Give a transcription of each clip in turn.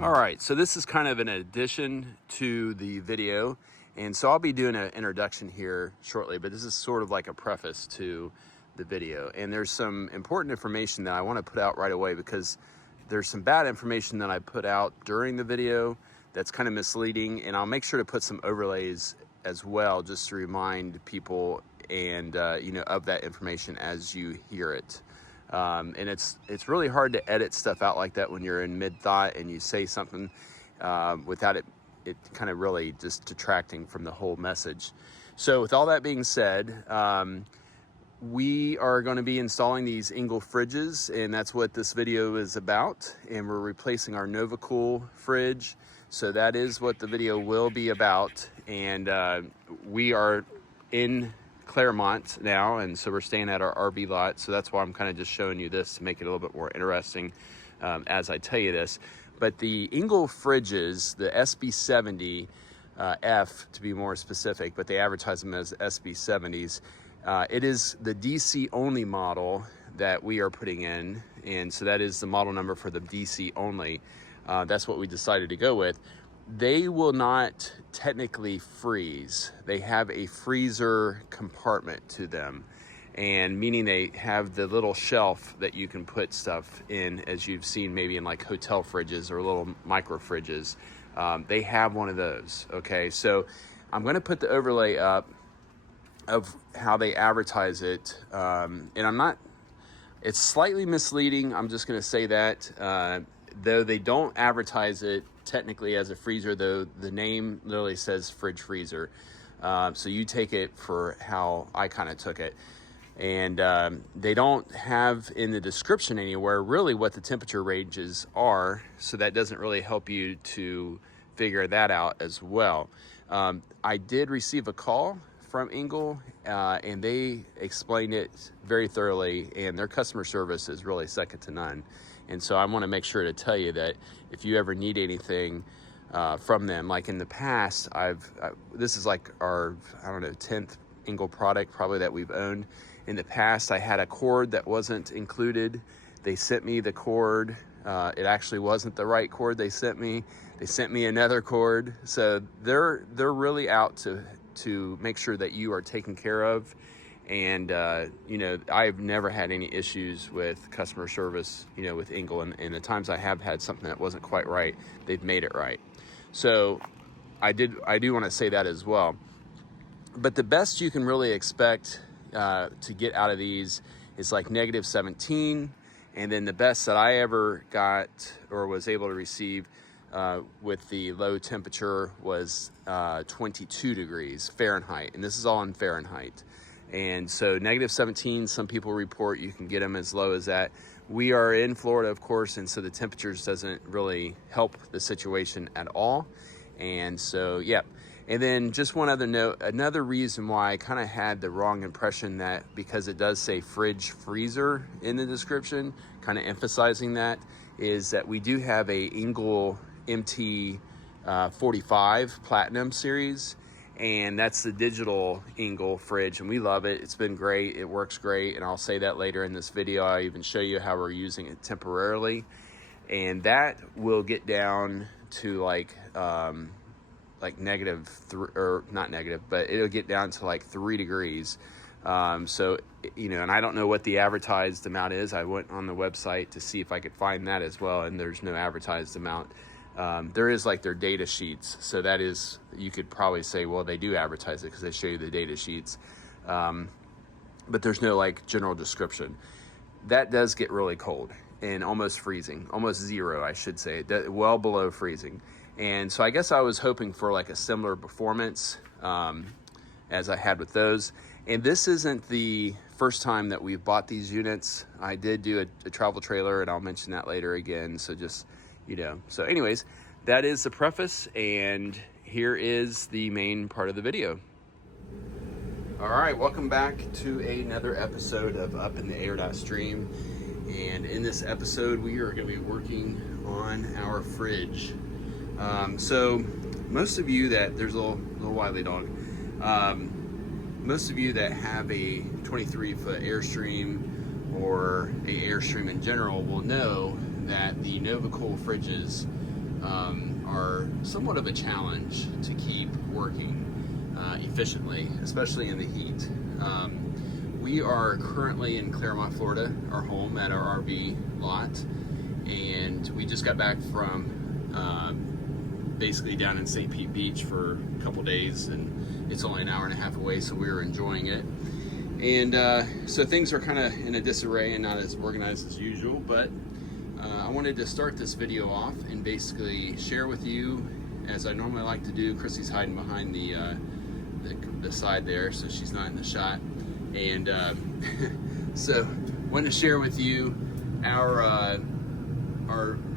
All right, so this is kind of an addition to the video, and so I'll be doing an introduction here shortly, but this is sort of like a preface to the video. And there's some important information that I want to put out right away because there's some bad information that I put out during the video that's kind of misleading, and I'll make sure to put some overlays as well just to remind people and of that information as you hear it. And it's really hard to edit stuff out like that when you're in mid-thought and you say something without it kind of really just detracting from the whole message. So with all that being said, we are going to be installing these Engel fridges, and that's what this video is about. And we're replacing our NovaKool fridge. So that is what the video will be about. And we are in Claremont now, and so we're staying at our RV lot, so that's why I'm kind of just showing you this to make it a little bit more interesting as I tell you this. But the Engel fridges, the SB70 F to be more specific, but they advertise them as SB70s. It is the DC only model that we are putting in, and so that is the model number for the DC only. That's what we decided to go with. They will not technically freeze. They have a freezer compartment to them, and meaning they have the little shelf that you can put stuff in, as you've seen maybe in like hotel fridges or little micro fridges. They have one of those. Okay, so I'm going to put the overlay up of how they advertise it, and it's slightly misleading. I'm just going to say that. Though they don't advertise it technically as a freezer, though the name literally says fridge freezer. So you take it for how I kind of took it. And they don't have in the description anywhere really what the temperature ranges are. So that doesn't really help you to figure that out as well. I did receive a call from Engel, and they explained it very thoroughly, and their customer service is really second to none. And so I want to make sure to tell you that if you ever need anything from them, like in the past, this is like our, 10th Engel product probably that we've owned. In the past, I had a cord that wasn't included. They sent me the cord. It actually wasn't the right cord they sent me. They sent me another cord. So they're really out to make sure that you are taken care of. And, I've never had any issues with customer service, with Engel. And the times I have had something that wasn't quite right, they've made it right. So I do want to say that as well. But the best you can really expect to get out of these is like -17. And then the best that I ever got or was able to receive with the low temperature was 22 degrees Fahrenheit. And this is all in Fahrenheit. And so -17, some people report you can get them as low as that. We are in Florida, of course, and so the temperatures doesn't really help the situation at all. And so, yeah. And then just one other note, another reason why I kind of had the wrong impression, that because it does say fridge freezer in the description, kind of emphasizing that, is that we do have a Engel MT 45 Platinum series. And that's the digital Engel fridge, and we love it. It's been great. It works great, and I'll say that later in this video. I'll even show you how we're using it temporarily. And that will get down to like -3, or not negative, but it'll get down to like 3 degrees. So, and I don't know what the advertised amount is. I went on the website to see if I could find that as well, and there's no advertised amount. There is like their data sheets. So that is, you could probably say, well, they do advertise it because they show you the data sheets. But there's no like general description. That does get really cold and almost freezing, almost zero, I should say, well below freezing. And so I guess I was hoping for like a similar performance as I had with those. And this isn't the first time that we've bought these units. I did do a travel trailer, and I'll mention that later again. So just, so anyways, that is the preface, and here is the main part of the video. All right, welcome back to another episode of Up in the Air.stream. And in this episode, we are going to be working on our fridge. So most of you that, there's a little wily dog. Most of you that have a 23-foot Airstream or a Airstream in general will know that the NovaKool fridges are somewhat of a challenge to keep working efficiently, especially in the heat. We are currently in Claremont, Florida, our home at our RV lot, and we just got back from basically down in St. Pete Beach for a couple days, and it's only an hour and a half away, so we were enjoying it. And so things are kind of in a disarray and not as organized as usual, but I wanted to start this video off and basically share with you, as I normally like to do. Chrissy's hiding behind the side there, so she's not in the shot. And so wanted to share with you our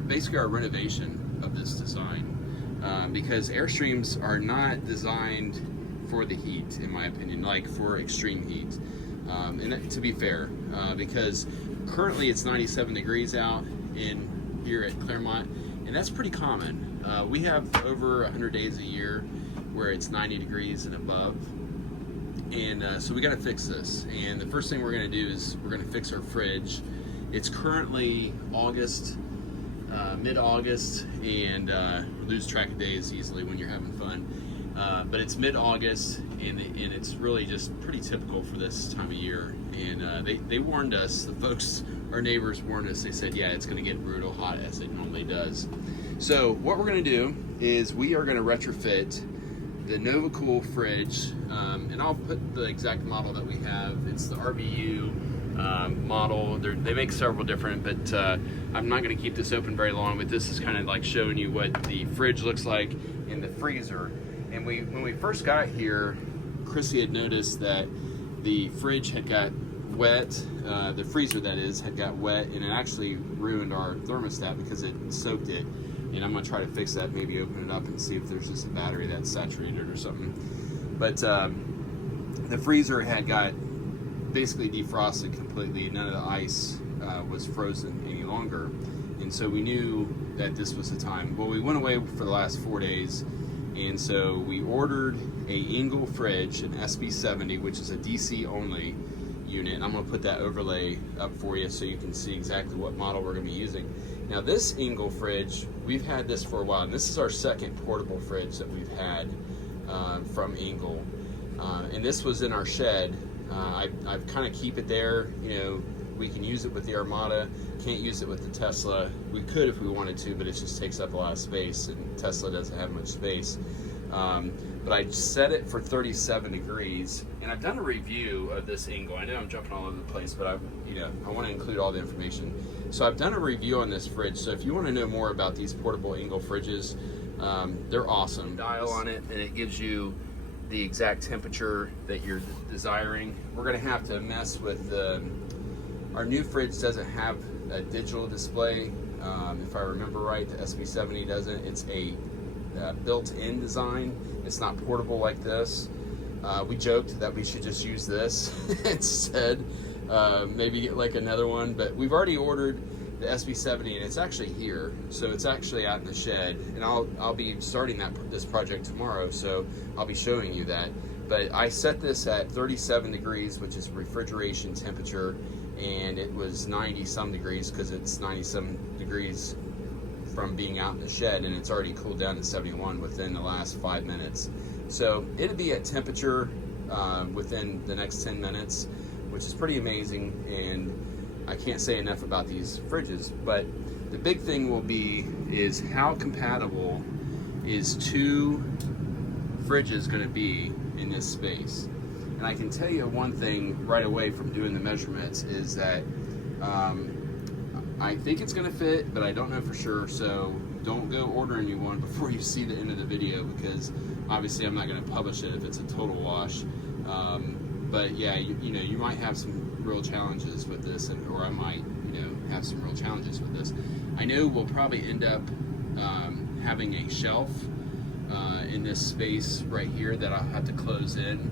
basically our renovation of this design, because Airstreams are not designed for the heat, in my opinion, like for extreme heat. And to be fair, because currently it's 97 degrees out in here at Claremont, and that's pretty common. We have over 100 days a year where it's 90 degrees and above. And so we got to fix this. And the first thing we're going to do is we're going to fix our fridge. It's currently August, mid-August, and lose track of days easily when you're having fun. But it's mid-August, and it's really just pretty typical for this time of year. And they warned us, the folks, our neighbors warned us. They said, yeah, it's going to get brutal hot as it normally does. So what we're going to do is we are going to retrofit the NovaKool fridge, and I'll put the exact model that we have. It's the RBU model. They make several different, but I'm not going to keep this open very long, but this is kind of like showing you what the fridge looks like in the freezer. And when we first got here, Chrissy had noticed that the fridge had got wet, the freezer that is, had got wet, and it actually ruined our thermostat because it soaked it. And I'm gonna try to fix that, maybe open it up and see if there's just a battery that's saturated or something. But the freezer had got basically defrosted completely. None of the ice was frozen any longer. And so we knew that this was the time. Well, we went away for the last 4 days, and so we ordered a Engel fridge, an SB70, which is a DC only unit. And I'm gonna put that overlay up for you so you can see exactly what model we're gonna be using. Now this Engel fridge, we've had this for a while, and this is our second portable fridge that we've had from Engel. And this was in our shed. I've kind of keep it there. You know, we can use it with the Armada, can't use it with the Tesla. We could if we wanted to, but it just takes up a lot of space, and Tesla doesn't have much space. But I set it for 37 degrees, and I've done a review of this Engel. I know I'm jumping all over the place, but I want to include all the information. So I've done a review on this fridge. So if you want to know more about these portable Engel fridges, they're awesome. Dial on it, and it gives you the exact temperature that you're desiring. We're going to have to mess with our new fridge doesn't have a digital display. If I remember right, the SB70 doesn't. It's a built-in design. It's not portable like this. We joked that we should just use this instead, maybe get like another one, but we've already ordered the SB70, and it's actually here, so it's actually out in the shed, and I'll be starting this project tomorrow, so I'll be showing you that. But I set this at 37 degrees, which is refrigeration temperature, and it was 90 some degrees because it's 97 degrees from being out in the shed, and it's already cooled down to 71 within the last 5 minutes. So it'll be at temperature within the next 10 minutes, which is pretty amazing, and I can't say enough about these fridges. But the big thing will be is how compatible is 2 fridges going to be in this space. And I can tell you one thing right away from doing the measurements is that I think it's going to fit, but I don't know for sure. So don't go ordering you one before you see the end of the video, because obviously I'm not going to publish it if it's a total wash. But yeah, you might have some real challenges with this, or I might, have some real challenges with this. I know we'll probably end up having a shelf in this space right here that I'll have to close in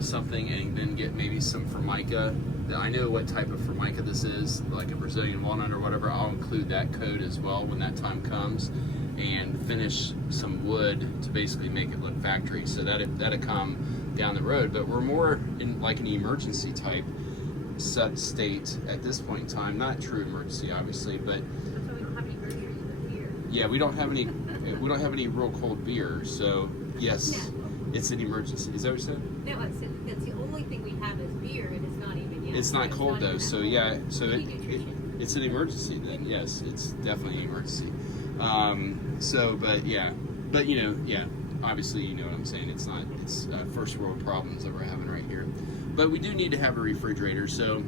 something, and then get maybe some Formica. I know what type of Formica this is, like a Brazilian walnut or whatever. I'll include that code as well when that time comes, and finish some wood to basically make it look factory. So that'll come down the road, but we're more in like an emergency type set state at this point in time. Not true emergency, obviously, but that's why we don't have any groceries in here. Yeah, we don't have any real cold beer, so yes, it's an emergency. Is that what you said? No, that's the only thing we have is beer, and it's not even yet. It's not cold though, so yeah, so it's an emergency then. Mm-hmm. Yes, it's definitely an emergency. But you know, yeah, obviously you know what I'm saying. It's first world problems that we're having right here. But we do need to have a refrigerator, so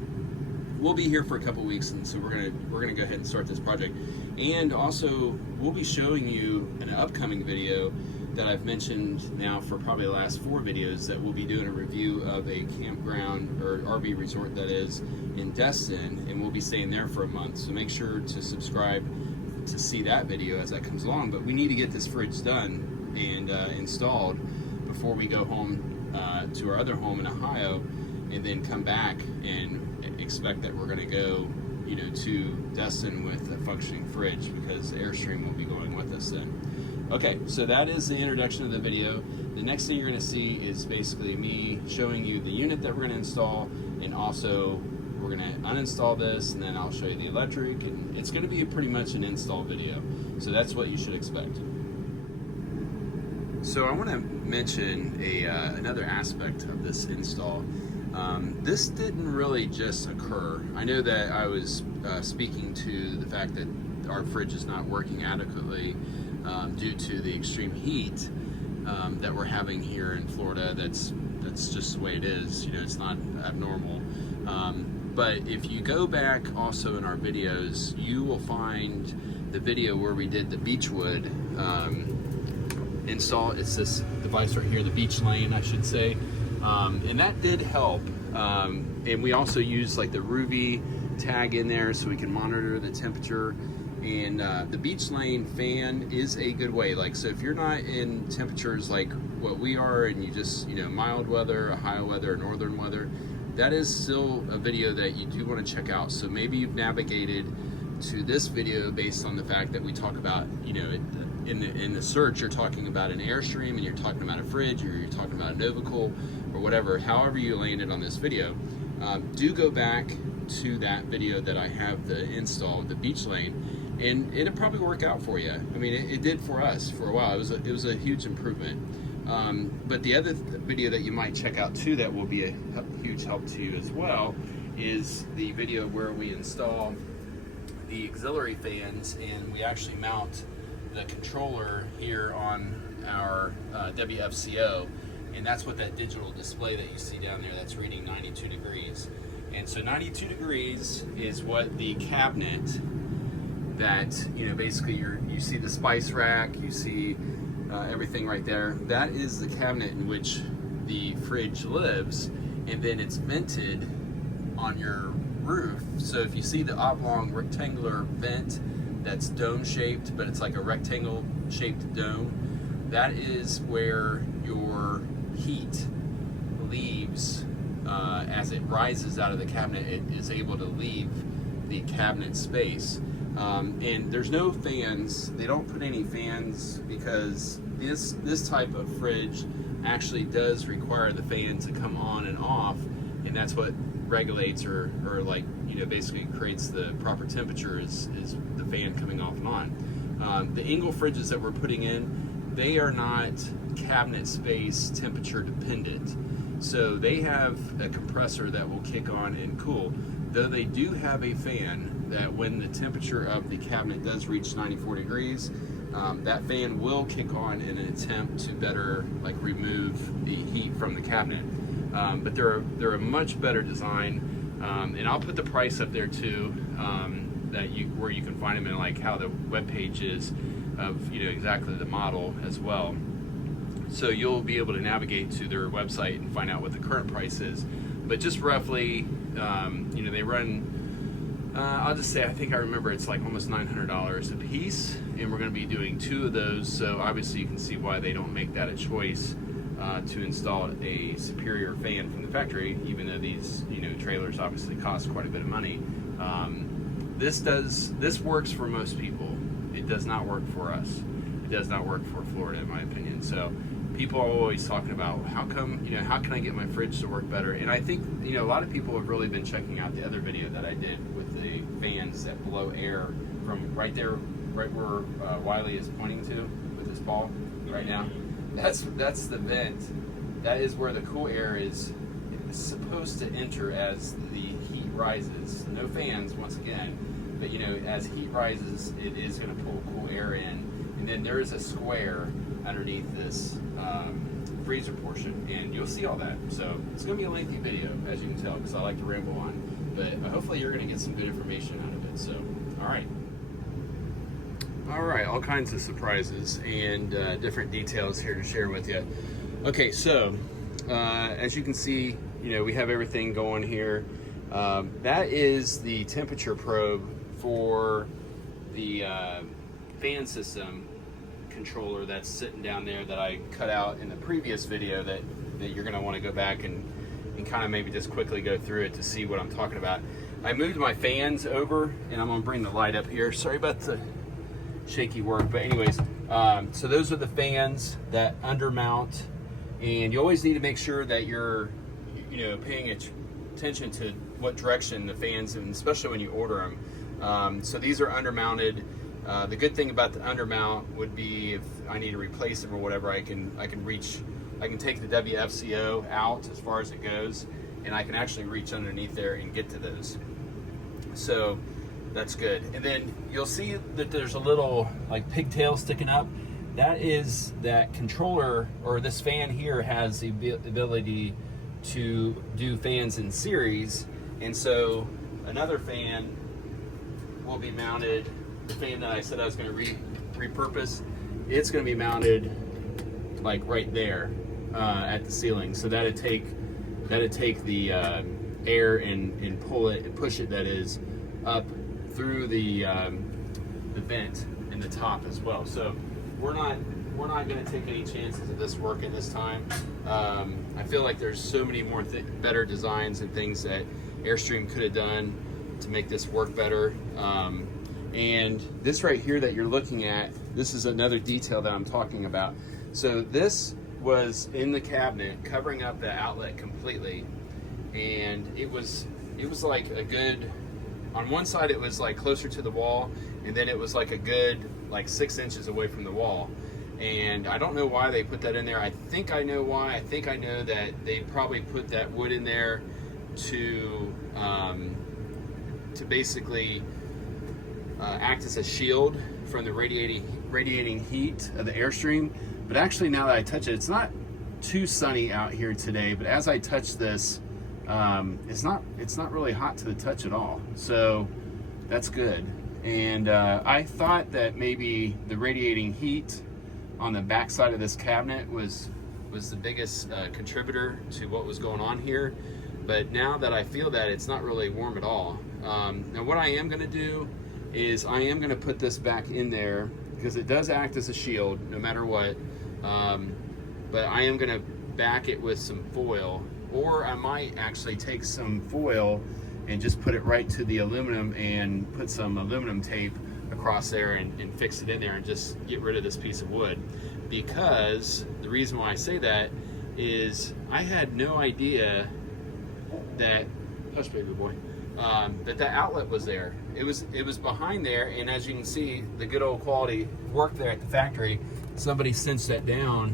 we'll be here for a couple weeks, and so we're gonna go ahead and start this project. And also, we'll be showing you an upcoming video that I've mentioned now for probably the last 4 videos, that we'll be doing a review of a campground or RV resort that is in Destin, and we'll be staying there for a month. So make sure to subscribe to see that video as that comes along. But we need to get this fridge done and installed before we go home to our other home in Ohio, and then come back and expect that we're going to go, you know, to Destin with a functioning fridge, because Airstream will be going with us then. Okay, so that is the introduction of the video. The next thing you're going to see is basically me showing you the unit that we're going to install, and also we're going to uninstall this, and then I'll show you the electric, and it's going to be pretty much an install video. So that's what you should expect. So I want to mention another aspect of this install. This didn't really just occur. I know that I was speaking to the fact that our fridge is not working adequately due to the extreme heat that we're having here in Florida. That's just the way it is. You know, it's not abnormal. But if you go back also in our videos, you will find the video where we did the Beechwood install. It's this device right here, the Beach Lane, I should say. And that did help. And we also use like the Ruby tag in there so we can monitor the temperature. And the Beach Lane fan is a good way. Like, so if you're not in temperatures like what we are, and you just, you know, mild weather, Ohio weather, northern weather, that is still a video that you do want to check out. So maybe you've navigated to this video based on the fact that we talk about, you know, in the search, you're talking about an Airstream, and you're talking about a fridge, or you're talking about a NovaKool, or whatever. However you landed on this video, do go back to that video that I have the install, the Beach Lane, and it'll probably work out for you. I mean, it did for us for a while. It was a huge improvement. But the other video that you might check out too, that will be a huge help to you as well, is the video where we install the auxiliary fans, and we actually mount the controller here on our WFCO, and that's what that digital display that you see down there, that's reading 92 degrees. And so 92 degrees is what the cabinet that, you know, basically you see the spice rack, you see everything right there. That is the cabinet in which the fridge lives, and then it's vented on your roof. So if you see the oblong rectangular vent that's dome shaped, but it's like a rectangle shaped dome, that is where your heat leaves. As it rises out of the cabinet, it is able to leave the cabinet space. And there's no fans. They don't put any fans because this type of fridge actually does require the fan to come on and off, and that's what regulates or like, you know, basically creates the proper temperature is the fan coming off and on. The Engel fridges that we're putting in, they are not cabinet space temperature dependent. So they have a compressor that will kick on and cool, though they do have a fan that when the temperature of the cabinet does reach 94 degrees, that fan will kick on in an attempt to better like remove the heat from the cabinet. But they're a much better design, and I'll put the price up there too, where you can find them, and like how the web page is of, you know, exactly the model as well. So you'll be able to navigate to their website and find out what the current price is. But just roughly, you know, they run, I'll just say, I think I remember it's like almost $900 a piece, and we're going to be doing 2 of those. So obviously you can see why they don't make that a choice to install a superior fan from the factory, even though these, you know, trailers obviously cost quite a bit of money. This works for most people. It does not work for us. It does not work for Florida, in my opinion. So people are always talking about how can I get my fridge to work better? And I think, you know, a lot of people have really been checking out the other video that I did with the fans that blow air from right there right where Wiley is pointing to with his ball right now, that's the vent. That is where the cool air is supposed to enter as the heat rises. No fans, once again, but you know, as heat rises, it is going to pull cool air in, and then there is a square underneath this freezer portion, and you'll see all that. So it's going to be a lengthy video, as you can tell, because I like to ramble on, but hopefully you're going to get some good information out of it. So, all right, all kinds of surprises and different details here to share with you. Okay, so as you can see, you know, we have everything going here. That is the temperature probe for the fan system controller that's sitting down there that I cut out in the previous video that you're going to want to go back and kind of maybe just quickly go through it to see what I'm talking about. I moved my fans over, and I'm going to bring the light up here. Sorry about the shaky work, but anyways, so those are the fans that undermount, and you always need to make sure that you're, you know, paying attention to what direction the fans, and especially when you order them. So these are undermounted. The good thing about the undermount would be if I need to replace them or whatever, I can take the WFCO out as far as it goes, and I can actually reach underneath there and get to those. So that's good. And then you'll see that there's a little like pigtail sticking up. That is that controller, or this fan here has the ability to do fans in series, and so another fan will be mounted. The fan that I said I was going to repurpose, it's going to be mounted like right there at the ceiling. So that'd take the air and pull it and push it, that is, up through the vent in the top as well. So we're not going to take any chances of this working this time. I feel like there's so many more better designs and things that Airstream could have done to make this work better. And this right here that you're looking at, this is another detail that I'm talking about. So this was in the cabinet covering up the outlet completely, and it was like a good, on one side it was like closer to the wall, and then it was like a good like 6 inches away from the wall. And I don't know why they put that in there. I think I know why. I think I know that they probably put that wood in there to basically act as a shield from the radiating heat of the Airstream. But actually, now that I touch it, it's not too sunny out here today, but as I touch this, it's not really hot to the touch at all. So that's good. And I thought that maybe the radiating heat on the back side of this cabinet was the biggest contributor to what was going on here. But now that I feel that, it's not really warm at all. Now what I am going to do is I am going to put this back in there because it does act as a shield no matter what. But I am going to back it with some foil, or I might actually take some foil and just put it right to the aluminum and put some aluminum tape across there and fix it in there and just get rid of this piece of wood. Because the reason why I say that is I had no idea that, hush baby boy, that outlet was there. It was behind there, and as you can see, the good old quality work there at the factory, somebody cinched that down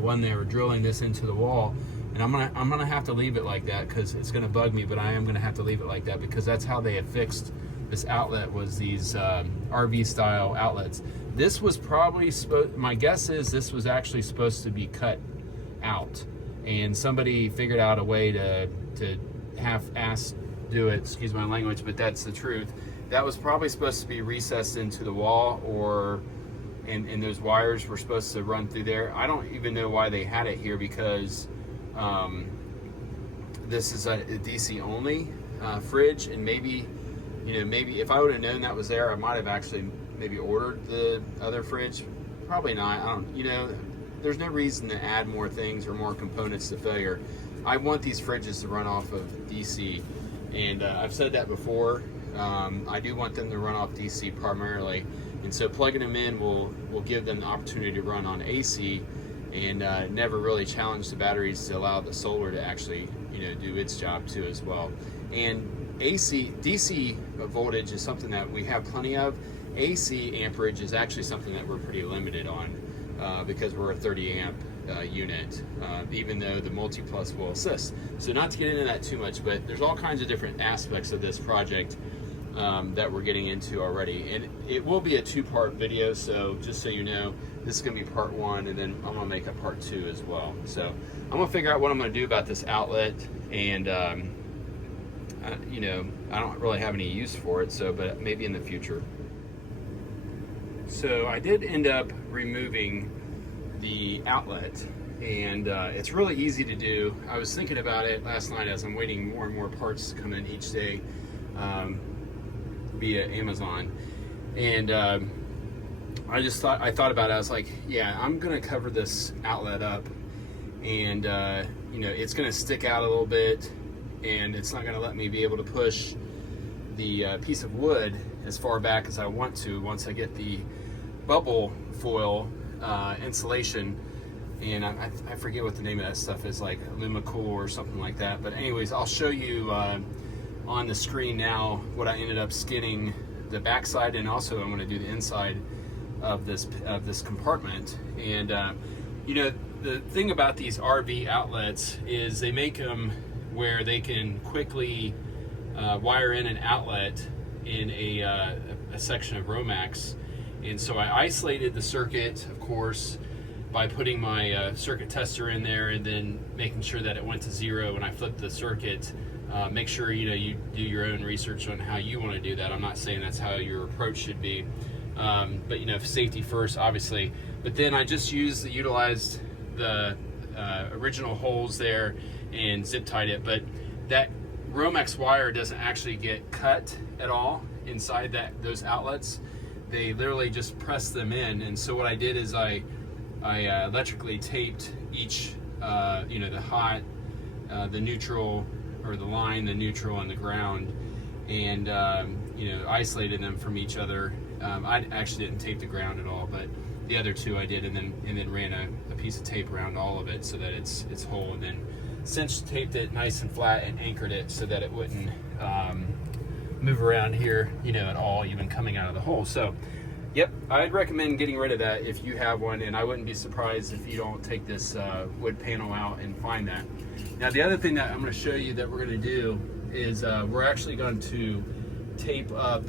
when they were drilling this into the wall. And I'm gonna have to leave it like that because it's gonna bug me, but I am gonna have to leave it like that because that's how they had fixed this outlet, was these RV style outlets. This was probably my guess is this was actually supposed to be cut out, and somebody figured out a way to half-ass do it, excuse my language, but that's the truth. That was probably supposed to be recessed into the wall, or and those wires were supposed to run through there. I don't even know why they had it here, because this is a DC only fridge, and maybe if I would have known that was there, I might have actually maybe ordered the other fridge. Probably not. I don't, there's no reason to add more things or more components to failure. I want these fridges to run off of DC, and I've said that before. I do want them to run off DC primarily, and so plugging them in will give them the opportunity to run on AC, and never really challenge the batteries to allow the solar to actually do its job too as well. And DC voltage is something that we have plenty of, AC amperage is actually something that we're pretty limited on because we're a 30 amp unit, even though the multi-plus will assist. So not to get into that too much, but there's all kinds of different aspects of this project that we're getting into already. And it will be a two-part video, so just so you know, this is gonna be part one, and then I'm gonna make a part two as well. So I'm gonna figure out what I'm gonna do about this outlet, and you know, I don't really have any use for it, so but maybe in the future. So I did end up removing the outlet, and it's really easy to do. I was thinking about it last night as I'm waiting more and more parts to come in each day via Amazon, and I thought about it. I was like, yeah, I'm gonna cover this outlet up, and you know, it's gonna stick out a little bit, and it's not gonna let me be able to push the piece of wood as far back as I want to once I get the bubble foil insulation, and I forget what the name of that stuff is, like NovaKool or something like that. But anyways, I'll show you on the screen now what I ended up skinning the backside, and also I'm going to do the inside of this compartment. And you know, the thing about these RV outlets is they make them where they can quickly wire in an outlet in a section of Romax. And so I isolated the circuit, of course, by putting my circuit tester in there and then making sure that it went to 0 when I flipped the circuit. Make sure, you know, you do your own research on how you want to do that. I'm not saying that's how your approach should be, but you know, safety first, obviously. But then I just utilized the original holes there and zip tied it. But that Romex wire doesn't actually get cut at all inside those outlets. They literally just press them in. And so what I did is I electrically taped each, you know, the hot, the neutral, or the line, the neutral, and the ground, and you know, isolated them from each other. I actually didn't tape the ground at all, but the other two I did, and then ran a piece of tape around all of it so that it's whole, and then cinch taped it nice and flat and anchored it so that it wouldn't move around here, you know, at all, even coming out of the hole. So yep, I'd recommend getting rid of that if you have one, and I wouldn't be surprised if you don't take this wood panel out and find that. Now the other thing that I'm going to show you that we're going to do is we're actually going to tape up,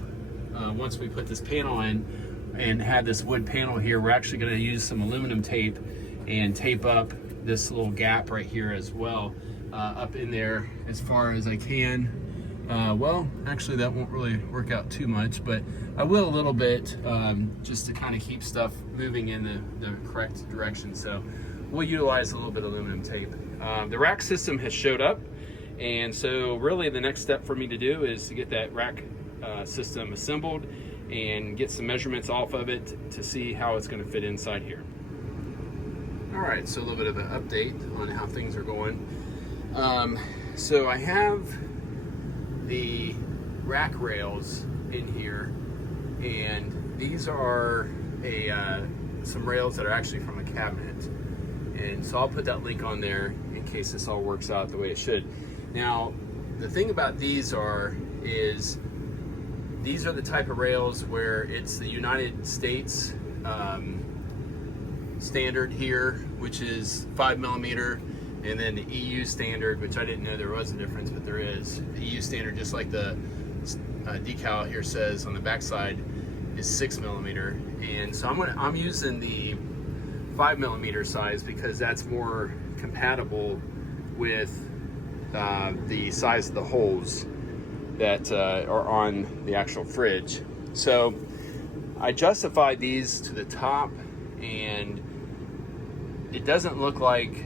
once we put this panel in and have this wood panel here, we're actually going to use some aluminum tape and tape up this little gap right here as well, up in there as far as I can. Well, actually that won't really work out too much, but I will a little bit, just to kind of keep stuff moving in the correct direction. So we'll utilize a little bit of aluminum tape. The rack system has showed up, and so really the next step for me to do is to get that rack system assembled and get some measurements off of it to see how it's going to fit inside here. All right, so a little bit of an update on how things are going. So I have the rack rails in here, and these are some rails that are actually from a cabinet, and so I'll put that link on there in case this all works out the way it should. Now the thing about these is these are the type of rails where it's the United States standard here, which is 5mm, and then the EU standard, which I didn't know there was a difference, but there is. The EU standard, just like the decal here says on the backside, is 6mm, and so I'm using the 5mm size because that's more compatible with the size of the holes that are on the actual fridge. So I justified these to the top, and it doesn't look like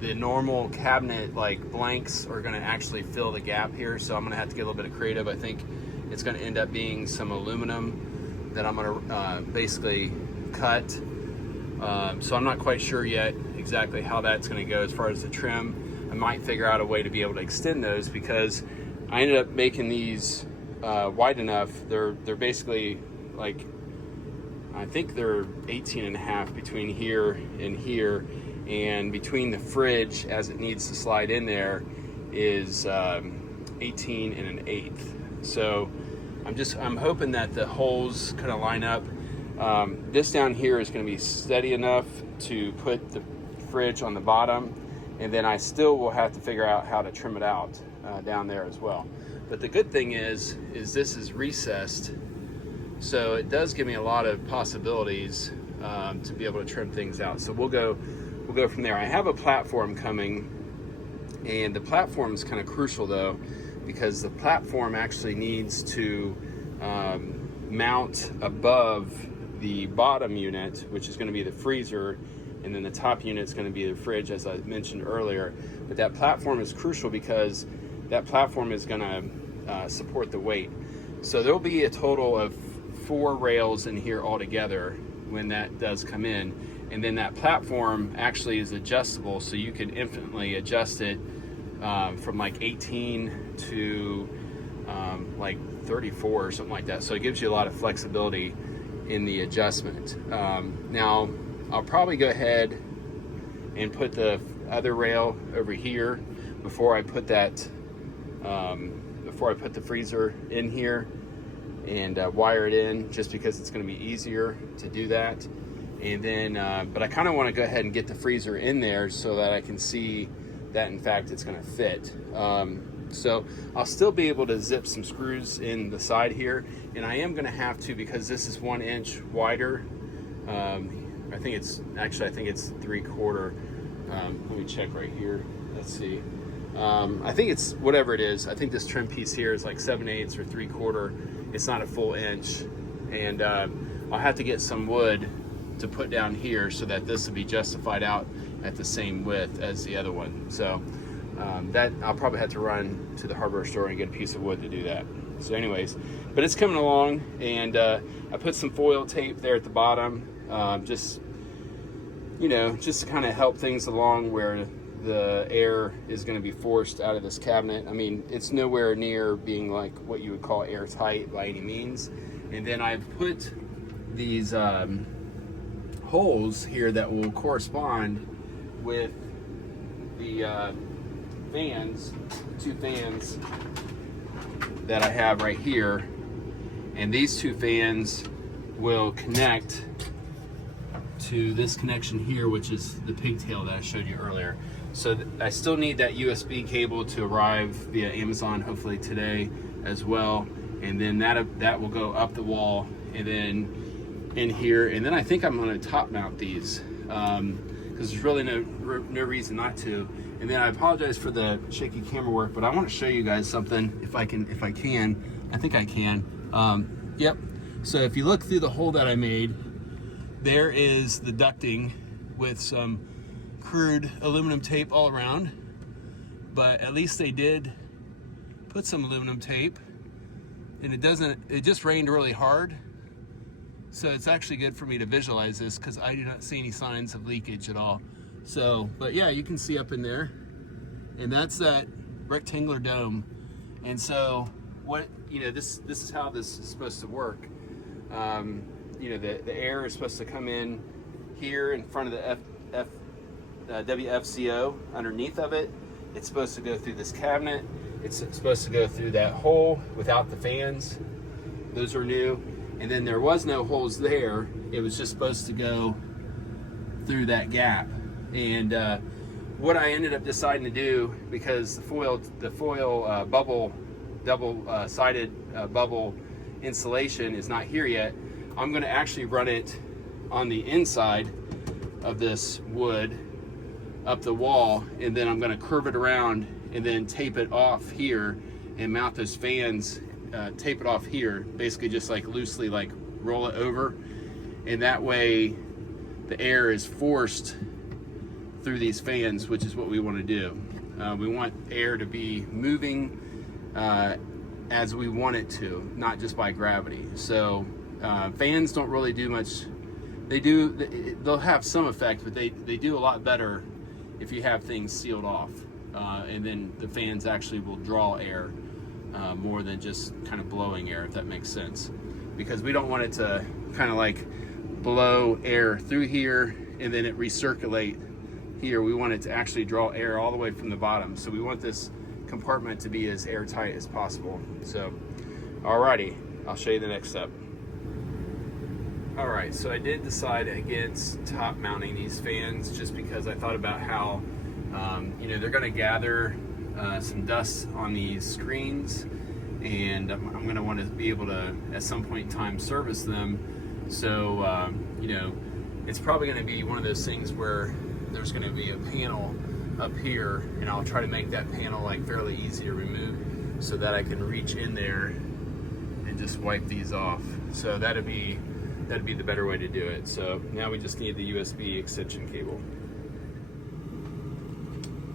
the normal cabinet like blanks are going to actually fill the gap here, so I'm going to have to get a little bit of creative. I think it's going to end up being some aluminum that I'm going to basically cut. So I'm not quite sure yet exactly how that's going to go as far as the trim. I might figure out a way to be able to extend those, because I ended up making these wide enough. They're basically like, I think they're 18.5 between here and here, and between the fridge as it needs to slide in there is 18 1/8. So I'm hoping that the holes kind of line up. This down here is going to be steady enough to put the fridge on the bottom, and then I still will have to figure out how to trim it out down there as well. But the good thing is this is recessed, so it does give me a lot of possibilities to be able to trim things out. So we'll go from there. I have a platform coming, and the platform is kind of crucial though, because the platform actually needs to mount above the bottom unit, which is going to be the freezer, and then the top unit is going to be the fridge, as I mentioned earlier. But that platform is crucial because that platform is going to support the weight. So there'll be a total of 4 rails in here altogether when that does come in, and then that platform actually is adjustable, so you can infinitely adjust it from like 18 to like 34 or something like that. So it gives you a lot of flexibility in the adjustment. Now I'll probably go ahead and put the other rail over here before I put that before I put the freezer in here and wire it in, just because it's going to be easier to do that. And then but I kind of want to go ahead and get the freezer in there so that I can see that in fact it's going to fit. So I'll still be able to zip some screws in the side here, and I am going to have to, because this is 1 inch wider. I think it's 3/4. Let me check right here. Let's see. I think it's whatever it is. I think this trim piece here is like 7/8 or 3/4. It's not a full inch, and I'll have to get some wood to put down here so that this will be justified out at the same width as the other one. So that I'll probably have to run to the hardware store and get a piece of wood to do that. So anyways, but it's coming along, and I put some foil tape there at the bottom, just to kind of help things along where the air is going to be forced out of this cabinet. I mean, it's nowhere near being like what you would call airtight by any means. And then I've put these holes here that will correspond with the fans, 2 fans that I have right here, and these 2 fans will connect to this connection here, which is the pigtail that I showed you earlier. So I still need that USB cable to arrive via Amazon, hopefully today as well, and then that will go up the wall and then in here, and then I think I'm going to top mount these because there's really no reason not to. And then I apologize for the shaky camera work, but I want to show you guys something if I can. I think I can. Yep. So if you look through the hole that I made, there is the ducting with some crude aluminum tape all around, but at least they did put some aluminum tape, and it just rained really hard, so it's actually good for me to visualize this because I do not see any signs of leakage at all. So, but yeah, you can see up in there, and that's that rectangular dome. And so what, this is how this is supposed to work. The air is supposed to come in here in front of the WFCO underneath of it. It's supposed to go through this cabinet. It's supposed to go through that hole without the fans. Those are new. And then there was no holes there. It was just supposed to go through that gap. And what I ended up deciding to do, because the foil bubble, double-sided bubble insulation is not here yet, I'm going to actually run it on the inside of this wood up the wall, and then I'm going to curve it around and then tape it off here and mount those fans, tape it off here, basically just like loosely like roll it over, and that way the air is forced through these fans, which is what we want to do. We want air to be moving as we want it to, not just by gravity. So fans don't really do much. They'll have some effect, but they do a lot better if you have things sealed off, and then the fans actually will draw air more than just kind of blowing air, if that makes sense, because we don't want it to kind of like blow air through here and then it recirculate here. We want it to actually draw air all the way from the bottom. So we want this compartment to be as airtight as possible. So alrighty, I'll show you the next step. All right, so I did decide against top mounting these fans just because I thought about how, you know, they're gonna gather some dust on these screens, and I'm gonna wanna be able to, at some point in time, service them. So, you know, it's probably gonna be one of those things where there's gonna be a panel up here, and I'll try to make that panel like fairly easy to remove so that I can reach in there and just wipe these off. So that'd be the better way to do it. So now we just need the USB extension cable.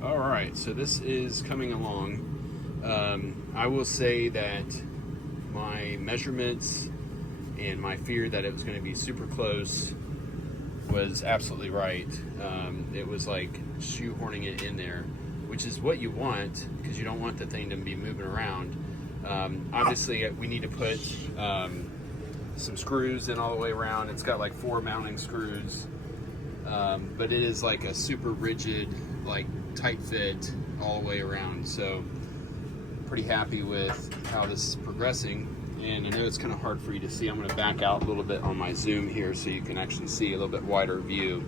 All right, so this is coming along. I will say that my measurements and my fear that it was going to be super close was absolutely right. It was like shoehorning it in there, which is what you want because you don't want the thing to be moving around. Obviously, we need to put some screws in all the way around. It's got like 4 mounting screws, but it is like a super rigid, like tight fit all the way around. So pretty happy with how this is progressing. And I know it's kind of hard for you to see. I'm going to back out a little bit on my zoom here so you can actually see a little bit wider view.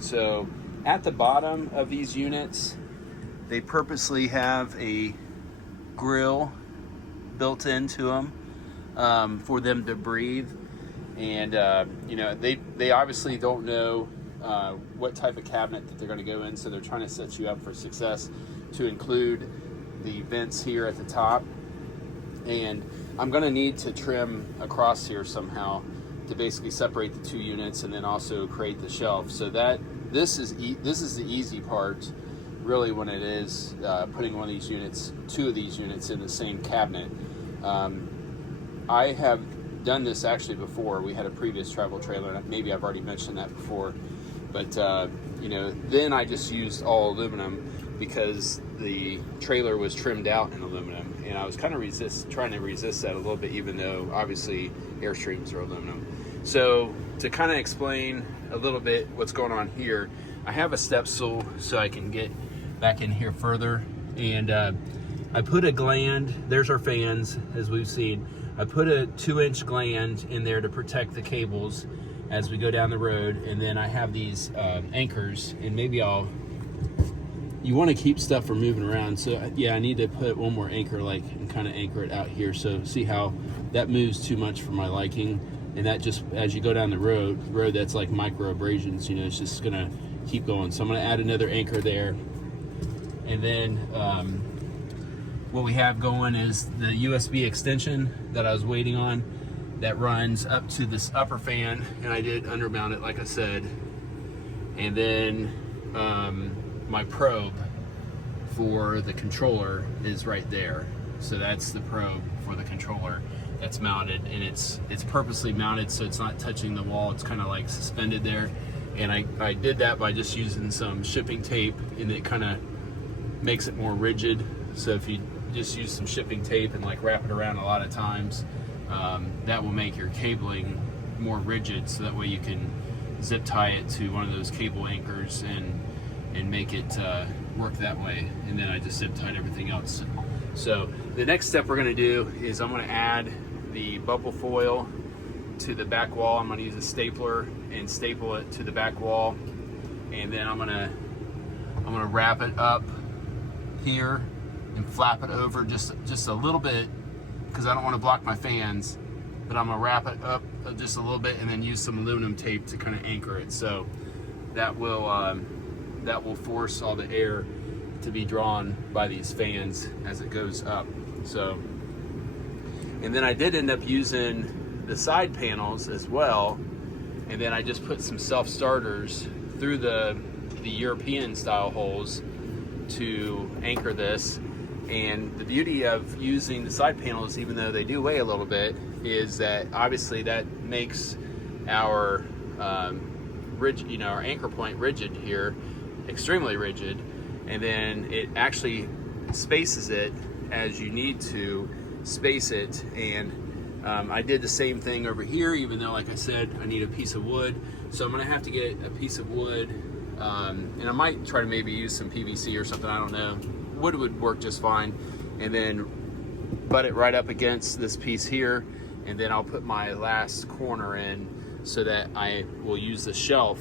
So at the bottom of these units, they purposely have a grill built into them for them to breathe. And you know, they obviously don't know what type of cabinet that they're going to go in, so they're trying to set you up for success to include the vents here at the top. And I'm going to need to trim across here somehow to basically separate the 2 units and then also create the shelf. So that this is the easy part, really, when it is putting one of these units, 2 of these units in the same cabinet. I have done this actually before. We had a previous travel trailer, and maybe I've already mentioned that before. But you know, then I just used all aluminum because the trailer was trimmed out in aluminum, and I was kind of trying to resist that a little bit, even though obviously Airstreams are aluminum. So to kind of explain a little bit what's going on here, I have a step stool so I can get back in here further, and I put a gland. There's our fans, as we've seen. I put a 2-inch gland in there to protect the cables as we go down the road, and then I have these anchors, and maybe you want to keep stuff from moving around. So yeah, I need to put one more anchor, like, and kind of anchor it out here. So see how that moves too much for my liking, and that just, as you go down the road that's like micro abrasions, you know, it's just gonna keep going. So I'm gonna add another anchor there, and then what we have going is the USB extension that I was waiting on that runs up to this upper fan, and I did undermount it like I said. And then my probe for the controller is right there. So that's the probe for the controller that's mounted, and it's purposely mounted so it's not touching the wall. It's kind of like suspended there, and I did that by just using some shipping tape, and it kind of makes it more rigid. So if you just use some shipping tape and like wrap it around a lot of times, that will make your cabling more rigid, so that way you can zip tie it to one of those cable anchors and make it work that way. And then I just zip tied everything else. So the next step we're going to do is I'm going to add the bubble foil to the back wall. I'm going to use a stapler and staple it to the back wall, and then I'm going to wrap it up here and flap it over just a little bit, because I don't want to block my fans, but I'm gonna wrap it up just a little bit and then use some aluminum tape to kind of anchor it. So that will force all the air to be drawn by these fans as it goes up. So, and then I did end up using the side panels as well, and then I just put some self-starters through the European style holes to anchor this. And the beauty of using the side panels, even though they do weigh a little bit, is that obviously that makes our rigid, you know, our anchor point rigid here, extremely rigid, and then it actually spaces it as you need to space it. And I did the same thing over here, even though, like I said, I need a piece of wood. So I'm gonna have to get a piece of wood, and I might try to maybe use some PVC or something, I don't know. Wood would work just fine. And then butt it right up against this piece here, and then I'll put my last corner in so that I will use the shelf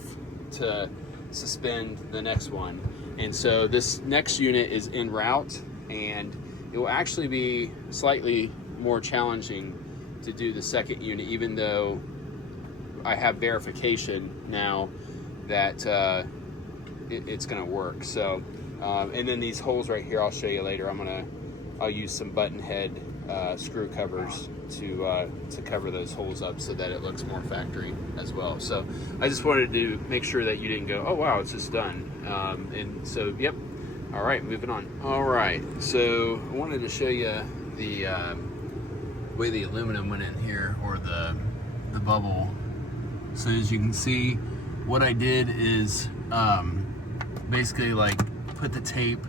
to suspend the next one. And so this next unit is en route, and it will actually be slightly more challenging to do the second unit, even though I have verification now that it's gonna work. So, and then these holes right here, I'll show you later. I'll use some button head screw covers to cover those holes up so that it looks more factory as well. So I just wanted to make sure that you didn't go, oh wow, it's just done. And so, yep. All right, moving on. All right, so I wanted to show you the way the aluminum went in here, or the bubble. So as you can see, what I did is basically like put the tape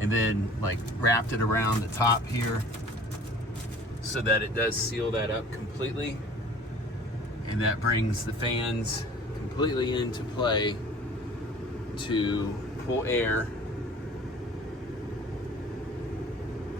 and then like wrapped it around the top here so that it does seal that up completely, and that brings the fans completely into play to pull air.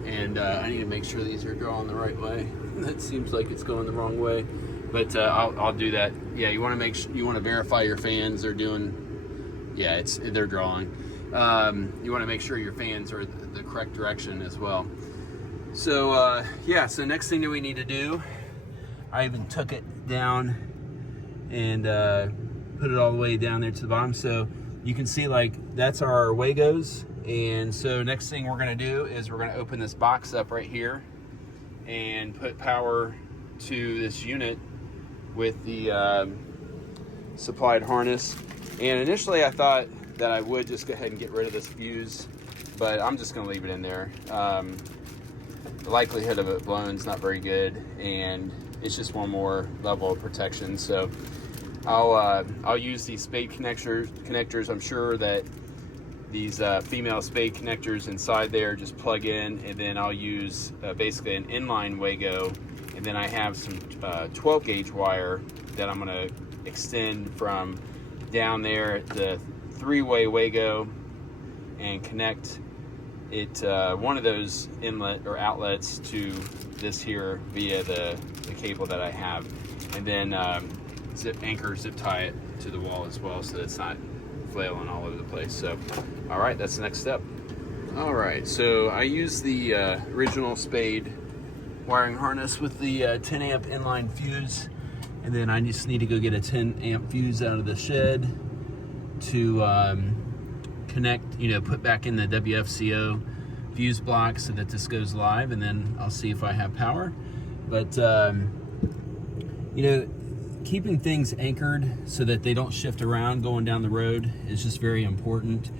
And I need to make sure these are drawn the right way. That seems like it's going the wrong way, but I'll do that. Yeah, you want to verify your fans are doing. Yeah, they're drawing. You want to make sure your fans are the correct direction as well. So yeah, so next thing that we need to do, I even took it down and put it all the way down there to the bottom, so you can see like that's our Wagos. And so next thing we're gonna do is we're gonna open this box up right here and put power to this unit with the supplied harness. And initially I thought that I would just go ahead and get rid of this fuse, but I'm just gonna leave it in there. The likelihood of it blowing is not very good, and it's just one more level of protection. So I'll use these spade connectors. I'm sure that these female spade connectors inside there just plug in, and then I'll use basically an inline Wago, and then I have some 12 gauge wire that I'm gonna extend from down there at the 3-way Wago and connect it one of those inlet or outlets to this here via the cable that I have, and then zip tie it to the wall as well so that it's not flailing all over the place. So all right, that's the next step. All right, so I use the original spade wiring harness with the 10 amp inline fuse, and then I just need to go get a 10 amp fuse out of the shed to connect, put back in the WFCO fuse block so that this goes live, and then I'll see if I have power. But keeping things anchored so that they don't shift around going down the road is just very important.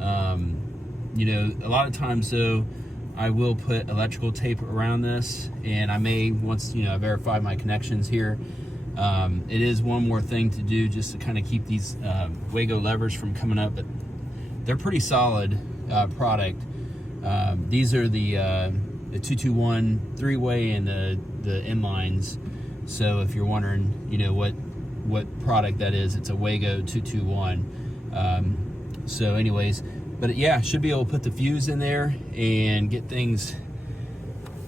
A lot of times though, I will put electrical tape around this, and I may, once I verify my connections here, it is one more thing to do just to kind of keep these Wago levers from coming up, but they're pretty solid product. These are the 221 3-way and the inlines. So if you're wondering, what product that is, it's a Wago 221. So anyways, but yeah, should be able to put the fuse in there and get things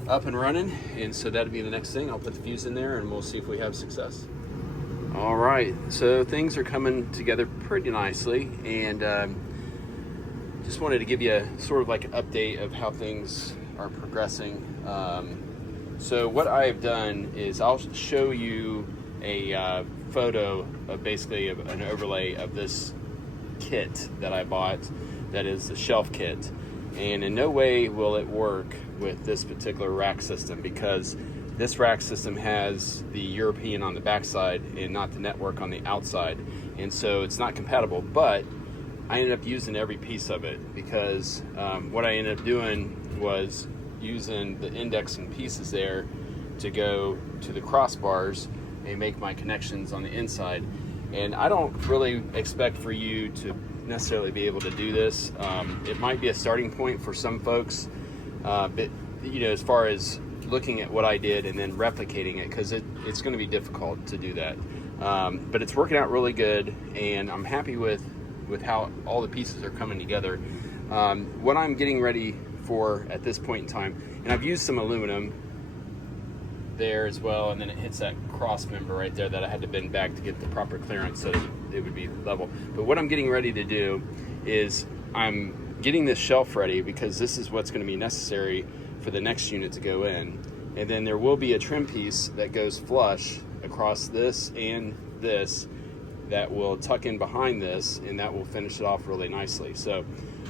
up and running. And so that'll be the next thing. I'll put the fuse in there and we'll see if we have success. All right, so things are coming together pretty nicely, and just wanted to give you sort of like an update of how things are progressing. So what I've done is I'll show you a photo of basically an overlay of this kit that I bought, that is the shelf kit. And in no way will it work with this particular rack system, because this rack system has the European on the backside and not the network on the outside. And so it's not compatible, but I ended up using every piece of it, because what I ended up doing was using the indexing pieces there to go to the crossbars and make my connections on the inside. And I don't really expect for you to necessarily be able to do this. It might be a starting point for some folks, but as far as looking at what I did and then replicating it, because it's going to be difficult to do that. But it's working out really good, and I'm happy with how all the pieces are coming together. What I'm getting ready for at this point in time. And I've used some aluminum there as well, and then it hits that cross member right there that I had to bend back to get the proper clearance so that it would be level. But what I'm getting ready to do is I'm getting this shelf ready, because this is what's going to be necessary for the next unit to go in. And then there will be a trim piece that goes flush across this and this that will tuck in behind this, and that will finish it off really nicely. So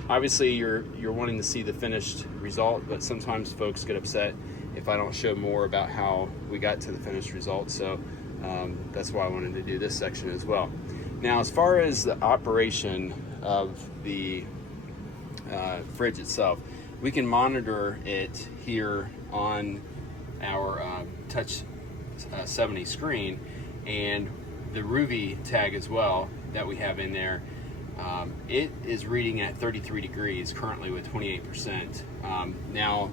obviously you're wanting to see the finished result, but sometimes folks get upset if I don't show more about how we got to the finished result. So that's why I wanted to do this section as well. Now, as far as the operation of the fridge itself, we can monitor it here on our Touch 70 screen, and the Ruby tag as well that we have in there. It is reading at 33 degrees currently with 28%. Now,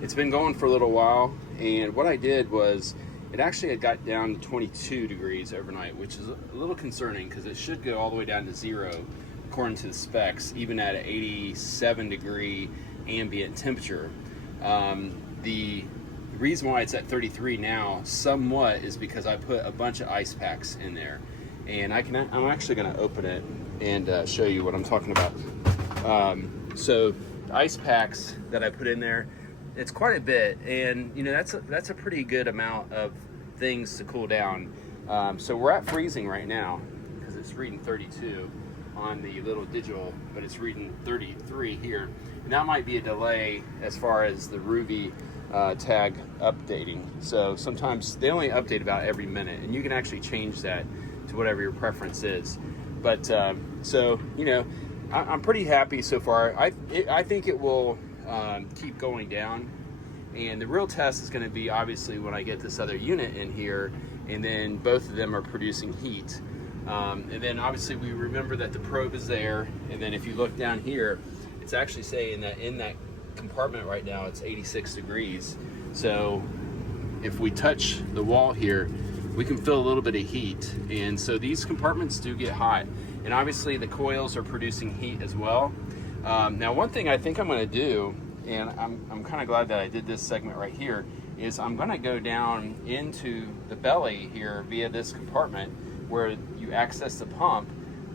it's been going for a little while, and what I did was it actually had got down to 22 degrees overnight, which is a little concerning because it should go all the way down to 0 according to the specs, even at an 87 degree ambient temperature. The reason why it's at 33 now somewhat is because I put a bunch of ice packs in there, and I'm actually going to open it and show you what I'm talking about. So the ice packs that I put in there, it's quite a bit, and you know, that's a pretty good amount of things to cool down. So we're at freezing right now because it's reading 32 on the little digital, but it's reading 33 here, and that might be a delay as far as the Ruby tag updating. So sometimes they only update about every minute, and you can actually change that to whatever your preference is. But so, you know, I'm pretty happy so far. I think it will keep going down, and the real test is going to be obviously when I get this other unit in here, and then both of them are producing heat. And then obviously we remember that the probe is there, and then if you look down here, it's actually saying that in that compartment right now it's 86 degrees. So if we touch the wall here, we can feel a little bit of heat, and so these compartments do get hot, and obviously the coils are producing heat as well. Now, one thing I think I'm going to do, and I'm kind of glad that I did this segment right here, is I'm going to go down into the belly here via this compartment where you access the pump,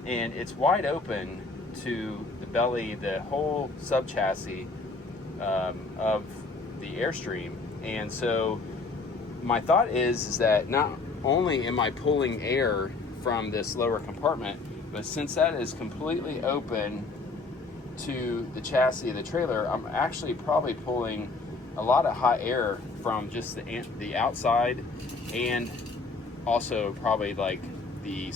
and it's wide open to the belly, the whole sub chassis of the Airstream. And so my thought is that not only am I pulling air from this lower compartment, but since that is completely open to the chassis of the trailer, I'm actually probably pulling a lot of hot air from just the outside, and also probably like the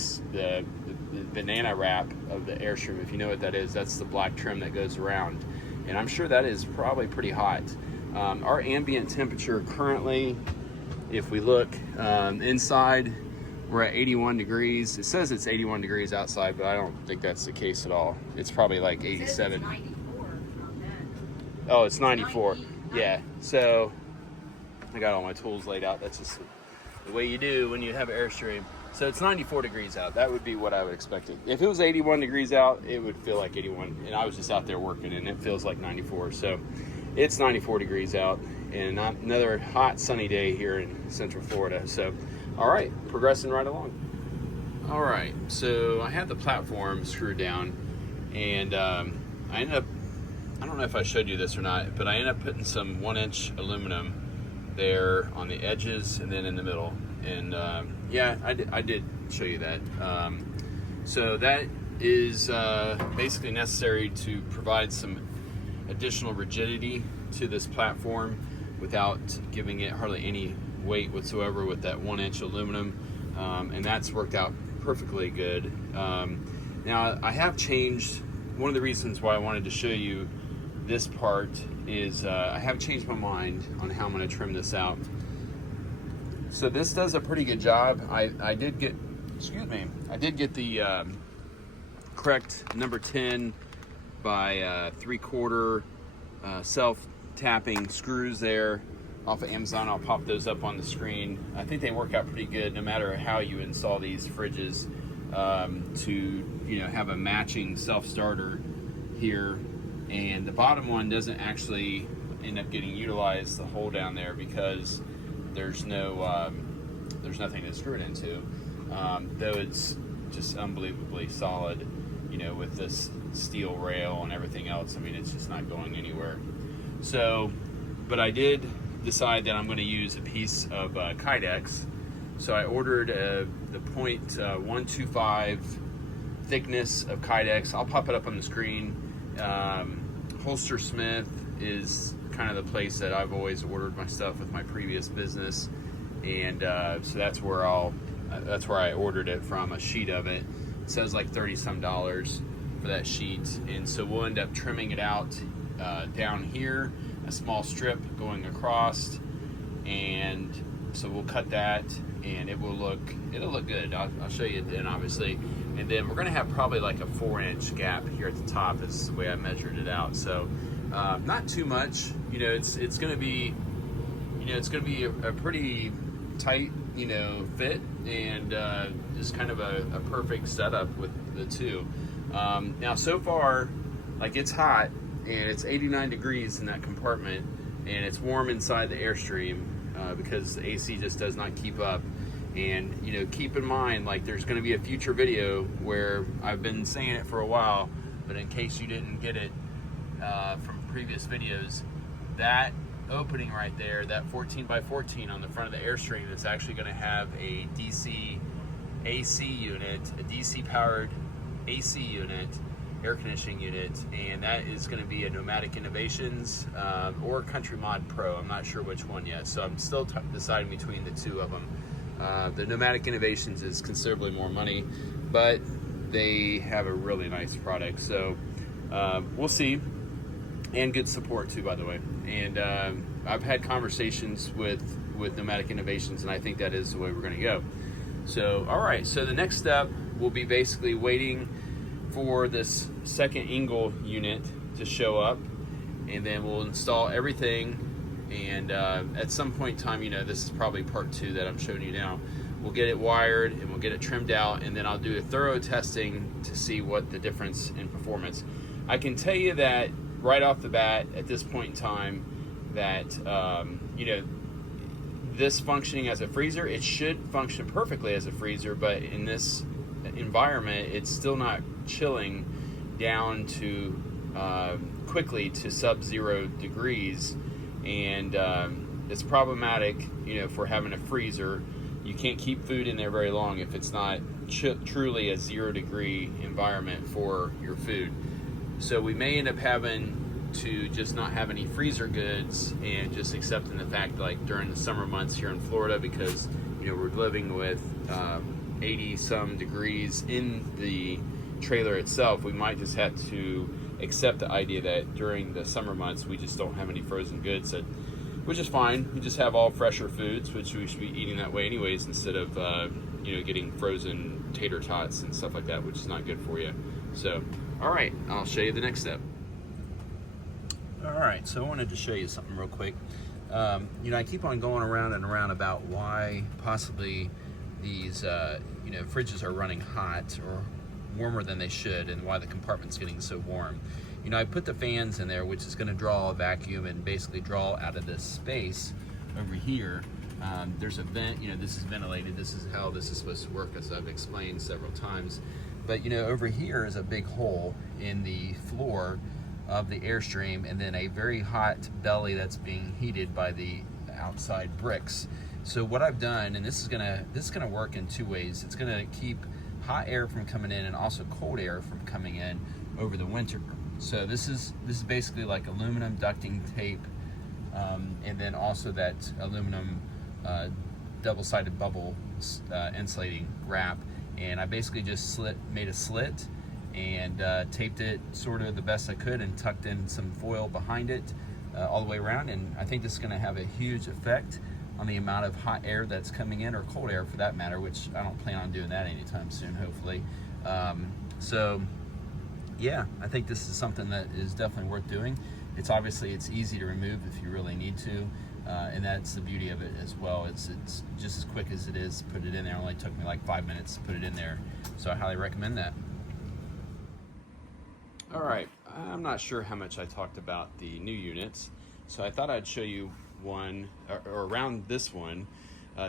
banana wrap of the Airstream. If you know what that is, that's the black trim that goes around, and I'm sure that is probably pretty hot. Our ambient temperature currently, if we look inside, we're at 81 degrees. It says it's 81 degrees outside, but I don't think that's the case at all. It's probably like 87. It's 94, not that. Oh, it's 94. 90. Yeah, so I got all my tools laid out. That's just the way you do when you have an Airstream. So it's 94 degrees out. That would be what I would expect it. If it was 81 degrees out, it would feel like 81. And I was just out there working, and it feels like 94. So it's 94 degrees out, and another hot sunny day here in Central Florida. So, all right, progressing right along. All right, so I had the platform screwed down, and I ended up, I don't know if I showed you this or not, but I ended up putting some 1-inch aluminum there on the edges and then in the middle. And yeah, I did show you that. So that is basically necessary to provide some additional rigidity to this platform without giving it hardly any weight whatsoever with that 1-inch aluminum. And that's worked out perfectly good. Now, I have changed, one of the reasons why I wanted to show you this part is I have changed my mind on how I'm going to trim this out. So this does a pretty good job. I did get the correct number 10 by 3/4 self-tapping screws there off of Amazon. I'll pop those up on the screen. I think they work out pretty good no matter how you install these fridges, to have a matching self-starter here and the bottom one doesn't actually end up getting utilized, the hole down there, because there's nothing to screw it into, though it's just unbelievably solid, you know, with this steel rail and everything else. I mean, it's just not going anywhere. So, but I did decide that I'm going to use a piece of Kydex. So I ordered the 0.125 thickness of Kydex. I'll pop it up on the screen. Holster Smith is kind of the place that I've always ordered my stuff with my previous business, and so that's where I ordered it from, a sheet of it. It says like $30 some for that sheet, and so we'll end up trimming it out down here, a small strip going across, and so we'll cut that, and it'll look good. I'll show you then, obviously. And then we're gonna have probably like a 4-inch gap here at the top, is the way I measured it out. So not too much, you know. It's gonna be, you know, it's gonna be a pretty tight, you know, fit, and just kind of a perfect setup with the two. Now so far, like, it's hot, and it's 89 degrees in that compartment, and it's warm inside the Airstream because the AC just does not keep up. And, you know, keep in mind, like, there's going to be a future video where I've been saying it for a while, but in case you didn't get it from previous videos, that opening right there, that 14 by 14 on the front of the Airstream, is actually going to have a DC AC unit, a DC powered AC unit, air conditioning unit, and that is going to be a Nomadic Innovations or Country Mod Pro. I'm not sure which one yet, so I'm still deciding between the two of them. The Nomadic Innovations is considerably more money, but they have a really nice product, so we'll see. And good support too, by the way. And I've had conversations with Nomadic Innovations, and I think that is the way we're going to go. So, all right, so the next step will be basically waiting for this second Engel unit to show up, and then we'll install everything. And at some point in time, you know, this is probably part 2 that I'm showing you now, we'll get it wired and we'll get it trimmed out, and then I'll do a thorough testing to see what the difference in performance. I can tell you that right off the bat at this point in time that you know, this functioning as a freezer, it should function perfectly as a freezer, but in this environment it's still not chilling down to quickly to sub-0 degrees. And it's problematic, you know, for having a freezer. You can't keep food in there very long if it's not truly a 0-degree environment for your food. So we may end up having to just not have any freezer goods, and just accepting the fact that, like, during the summer months here in Florida, because, you know, we're living with 80 some degrees in the trailer itself, we might just have to accept the idea that during the summer months we just don't have any frozen goods, which is fine. We just have all fresher foods, which we should be eating that way anyways, instead of you know, getting frozen tater tots and stuff like that, which is not good for you. So, all right, I'll show you the next step. All right, so I wanted to show you something real quick. You know, I keep on going around and around about why possibly these you know, fridges are running hot or warmer than they should, and why the compartment's getting so warm. You know, I put the fans in there, which is going to draw a vacuum and basically draw out of this space over here. There's a vent, you know, this is ventilated. This is how this is supposed to work, as I've explained several times. But, you know, over here is a big hole in the floor of the Airstream, and then a very hot belly that's being heated by the outside bricks. So what I've done, and this is gonna work in 2 ways. It's gonna keep hot air from coming in and also cold air from coming in over the winter. So this is basically like aluminum ducting tape, and then also that aluminum double-sided bubble insulating wrap. And I basically just made a slit and taped it sort of the best I could, and tucked in some foil behind it all the way around. And I think this is going to have a huge effect on the amount of hot air that's coming in, or cold air for that matter, which I don't plan on doing that anytime soon, hopefully. So yeah, I think this is something that is definitely worth doing. It's easy to remove if you really need to, and that's the beauty of it as well. It's just as quick as it is to put it in there. It only took me like 5 minutes to put it in there, so I highly recommend that. All right, I'm not sure how much I talked about the new units, so I thought I'd show you one, or around this one.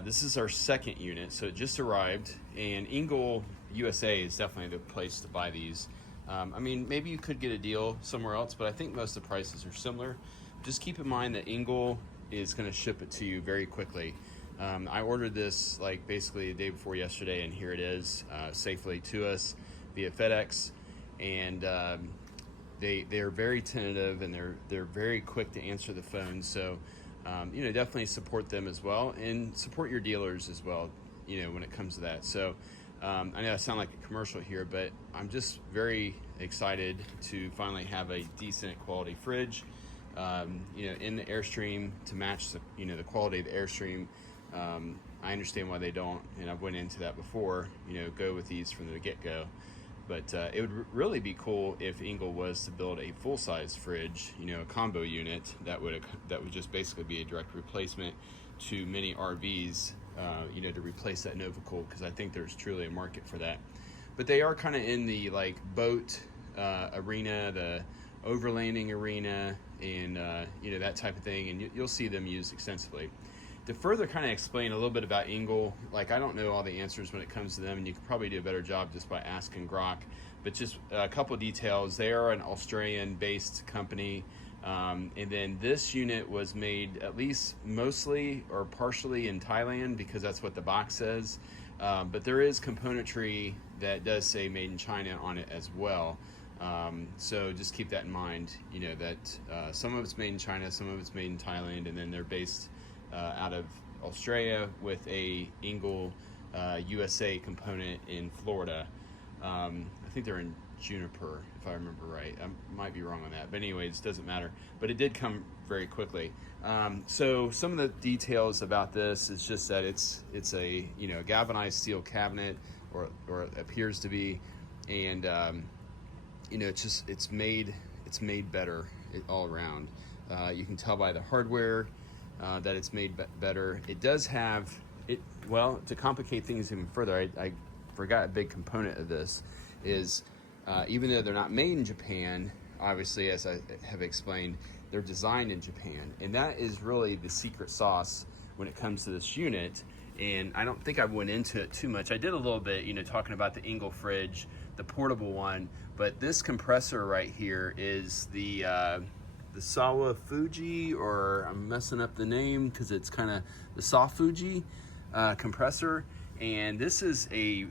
This is our second unit, so it just arrived, and Engel USA is definitely the place to buy these. I mean, maybe you could get a deal somewhere else, but I think most of the prices are similar. Just keep in mind that Engel is going to ship it to you very quickly. I ordered this like basically the day before yesterday, and here it is safely to us via FedEx, and they're very tentative, and they're very quick to answer the phone. So you know, definitely support them as well, and support your dealers as well, you know, when it comes to that. So I know I sound like a commercial here, but I'm just very excited to finally have a decent quality fridge, you know, in the Airstream to match the, you know, the quality of the Airstream. I understand why they don't, and I've went into that before, you know, go with these from the get-go. But it would really be cool if Engel was to build a full-size fridge, you know, a combo unit that would just basically be a direct replacement to many RVs, you know, to replace that NovaKool, because I think there's truly a market for that. But they are kind of in the like boat arena, the overlanding arena, and you know, that type of thing, and you'll see them used extensively. To further kind of explain a little bit about Engel, like I don't know all the answers when it comes to them, and you could probably do a better job just by asking Grok, but just a couple of details. They are an Australian-based company, and then this unit was made at least mostly or partially in Thailand, because that's what the box says, but there is componentry that does say made in China on it as well. So just keep that in mind, you know, that some of it's made in China, some of it's made in Thailand, and then they're based out of Australia with a Engel USA component in Florida. I think they're in Juniper, if I remember right. I might be wrong on that, but anyways, doesn't matter. But it did come very quickly. So some of the details about this is just that it's a, you know, galvanized steel cabinet, or it appears to be, and you know, it's made better all around. You can tell by the hardware that it's made better. It does have it. Well, to complicate things even further, I forgot a big component of this is even though they're not made in Japan, obviously, as I have explained, they're designed in Japan, and that is really the secret sauce when it comes to this unit. And I don't think I went into it too much. I did a little bit, you know, talking about the Engel fridge, the portable one, but this compressor right here is the Sawa Fuji, or I'm messing up the name because it's kind of the Soft Fuji compressor, and this is a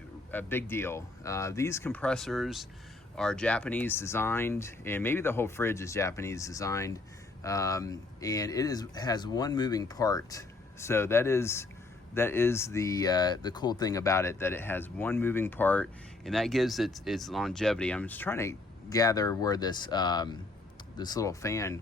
big deal. These compressors are Japanese designed, and maybe the whole fridge is Japanese designed, and it has one moving part. So that is the cool thing about it, that it has one moving part, and that gives it its longevity. I'm just trying to gather where this this little fan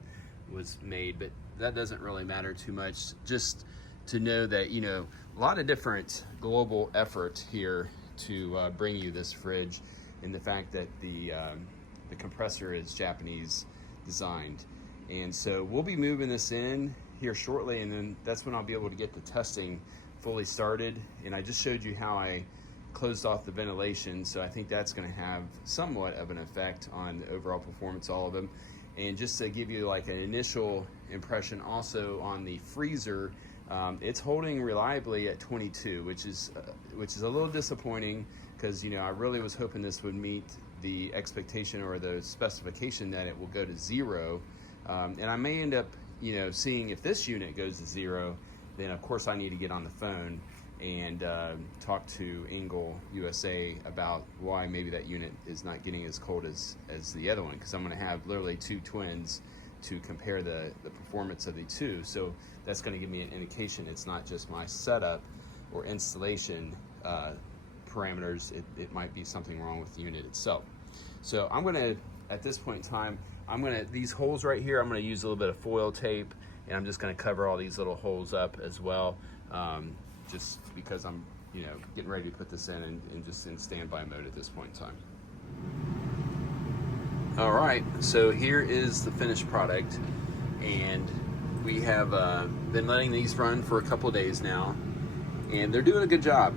was made, but that doesn't really matter too much. Just to know that, you know, a lot of different global effort here to bring you this fridge, and the fact that the compressor is Japanese designed. And so we'll be moving this in here shortly, and then that's when I'll be able to get the testing fully started. And I just showed you how I closed off the ventilation, so I think that's going to have somewhat of an effect on the overall performance of all of them. And just to give you like an initial impression also on the freezer, it's holding reliably at 22, which is a little disappointing, because, you know, I really was hoping this would meet the expectation or the specification that it will go to 0. And I may end up, you know, seeing if this unit goes to 0, then of course I need to get on the phone and talk to Engel USA about why maybe that unit is not getting as cold as the other one, because I'm going to have literally two twins to compare the performance of the two. So that's going to give me an indication it's not just my setup or installation parameters. It might be something wrong with the unit itself. So I'm going to, at this point in time, these holes right here, I'm going to use a little bit of foil tape, and I'm just going to cover all these little holes up as well, just because I'm, you know, getting ready to put this in and just in standby mode at this point in time. All right, so here is the finished product, and we have been letting these run for a couple of days now, and they're doing a good job.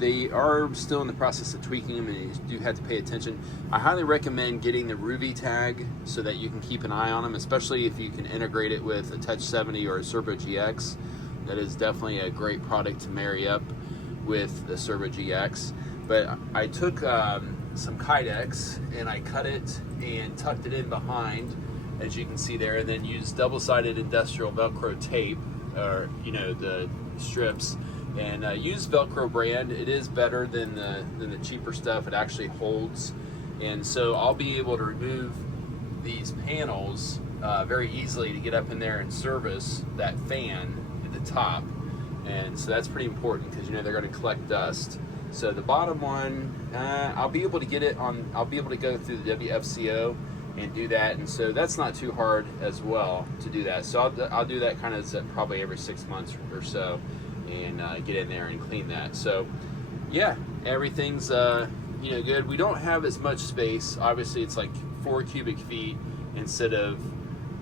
they are still in the process of tweaking them, and you do have to pay attention. I highly recommend getting the Ruby tag so that you can keep an eye on them, especially if you can integrate it with a Touch 70 or a Servo GX. That is definitely a great product to marry up with the Servo GX. But I took some Kydex and I cut it and tucked it in behind, as you can see there, and then used double-sided industrial Velcro tape, or the strips, and use Velcro brand. It is better than the cheaper stuff. It actually holds, and so I'll be able to remove these panels very easily to get up in there and service that fan at the top. And so that's pretty important, because they're going to collect dust. So the bottom one, I'll be able to get it on. I'll be able to go through the WFCO and do that, and so that's not too hard as well to do that. So I'll do that kind of probably every 6 months or so, and get in there and clean that. So yeah, everything's good. We don't have as much space. Obviously, it's like 4 cubic feet instead of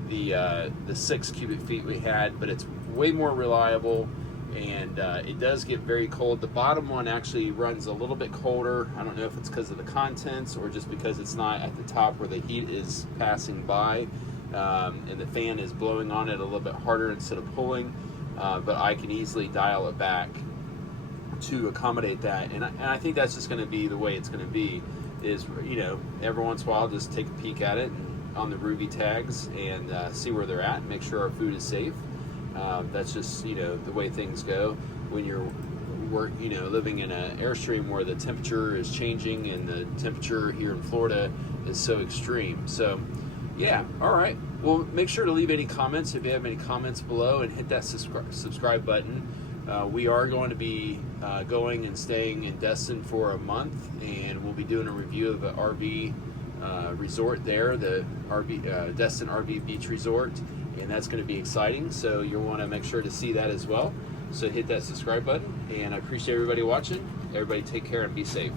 the 6 cubic feet we had, but it's way more reliable. And it does get very cold. The bottom one actually runs a little bit colder. I don't know if it's because of the contents or just because it's not at the top where the heat is passing by, and the fan is blowing on it a little bit harder instead of pulling. But I can easily dial it back to accommodate that. And I think that's just going to be the way it's going to be. Is every once in a while just take a peek at it on the Ruby tags and see where they're at and make sure our food is safe. That's just the way things go when you're living in an Airstream where the temperature is changing, and the temperature here in Florida is so extreme. So yeah, all right, well, make sure to leave any comments if you have any comments below, and hit that subscribe button. We are going to be going and staying in Destin for a month, and we'll be doing a review of the RV resort there, the Destin RV Beach Resort. And that's going to be exciting, so you'll want to make sure to see that as well. So hit that subscribe button, and I appreciate everybody watching. Everybody take care and be safe.